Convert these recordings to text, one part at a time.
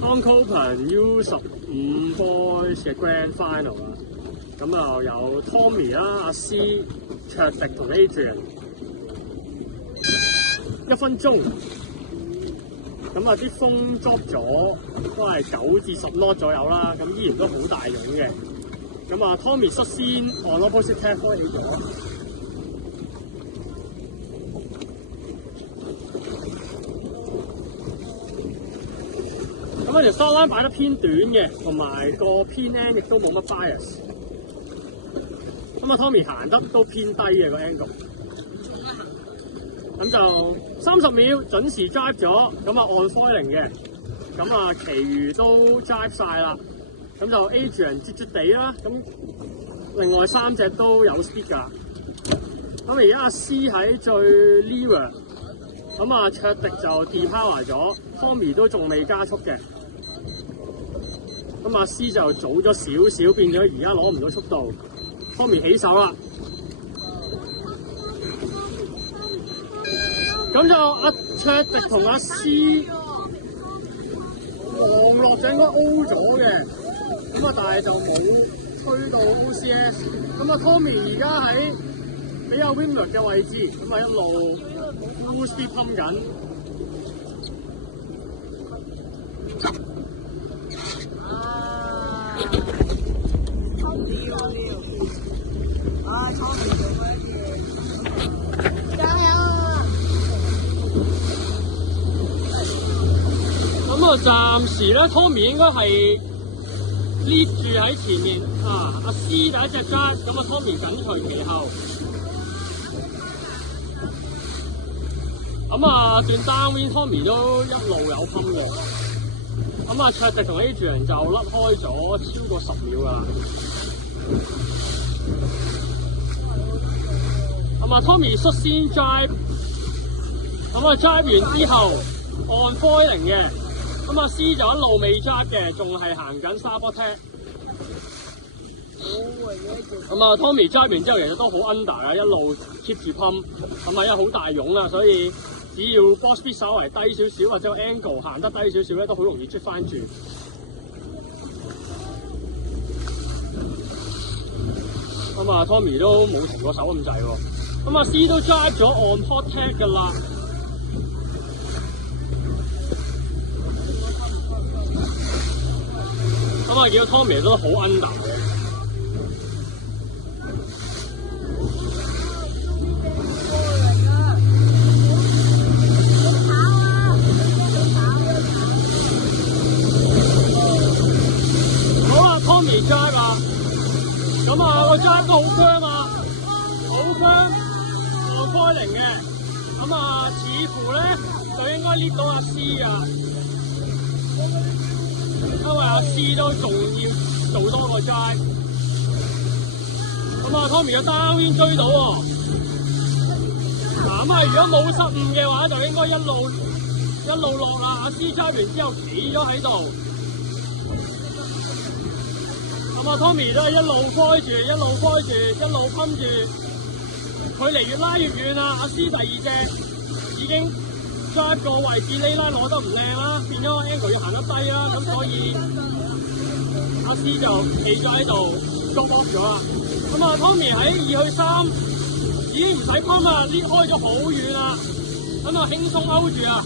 Hong Kong Open U15 Boys 嘅 Grand Final 啦，咁就有 Tommy 啦、阿 C、卓迪同 Adrian。1分鐘，咁啊啲風 drop 咗，都係9至10 knot 左右啦，咁依然都好大湧嘅。咁啊 Tommy 率先 on opposite tap 開起咗。咁啊條 short line 擺得偏短嘅，同埋個偏 end 亦都冇乜 bias。咁啊 Tommy 行得都偏低嘅個 angle。咁就30秒準時 drive 咗，咁啊 on foiling 嘅，咁啊其餘都 drive 晒啦。咁就 Adrian 絕絕地啦，咁另外3隻都有 speed 㗎。咁而家阿 C 喺最 leeward， 咁啊卓迪就 depower 咗 ，Tommy 都仲未加速嘅。咁阿 C 就早咗少少，變咗而家攞唔到速度。Tommy 起手啦。咁就阿卓迪同阿 C 望落就應該 O 咗嘅，咁啊但係就冇推到 OCS。咁啊 Tommy 而家喺比較 windward 嘅位置，咁啊一路 full speed 噴緊。咁啊，暫時咧 ，Tommy 應該係 lead 住喺前面啊，阿 C 第一隻 drive，咁啊 Tommy 緊隨其後。咁啊段 downwind Tommy 都一路有噴嘅。咁啊卓迪同 Adrian 就甩開咗超過10秒啦。咁啊 Tommy 率先 drive， 咁啊 drive 完之後 on foiling 嘅。咁啊 C 就一路未 drive 嘅，仲係行緊 starboard tap。咁啊 Tommy drive 完之後其實都好 under 啊，一路 keep 住 pump。咁啊因為好大湧啦，所以只要 boss speed 稍為低少少或者 angle 行得低少少咧，都好容易出翻轉。咁啊 Tommy 都冇停過手咁滯喎。咁啊 C 都 drive 咗 on hot tap 㗎啦。咁啊，見到 Tommy 都好 under 嘅。好啊 ，Tommy drive 啊，咁啊個 drive 都好 firm 啊，好 firm， on foiling 嘅。咁啊，似乎咧就應該 lift 到阿 C 啊。因為阿 C 都仲要做多個 drive， 咁啊 Tommy 嘅 downwind 追到喎。嗱咁啊，如果冇失誤嘅話，就應該一路落啦。阿 C drive 完之後企咗喺度，咁啊 Tommy 都係一路開住，一路噴住，距離越拉越遠啦。阿 C 第2隻已經 drive 個位置呢啦，攞得唔靚啦，變咗 angle 要行得低啦，咁所以阿 C 就企咗喺度 drop off 咗啦。咁啊 Tommy 喺2去3已經唔使噴啦，lead開咗好遠啦，咁啊輕鬆勾住啊。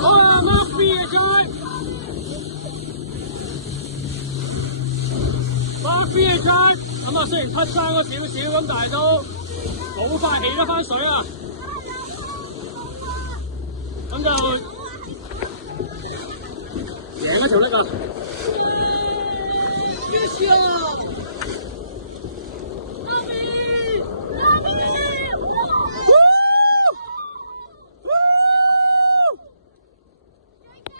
好啊 ，Mark B 嘅 drive。Mark B 嘅 drive， 咁啊雖然touch生咗少少，咁但係都好快起得翻水啊！咁就贏一條力啊！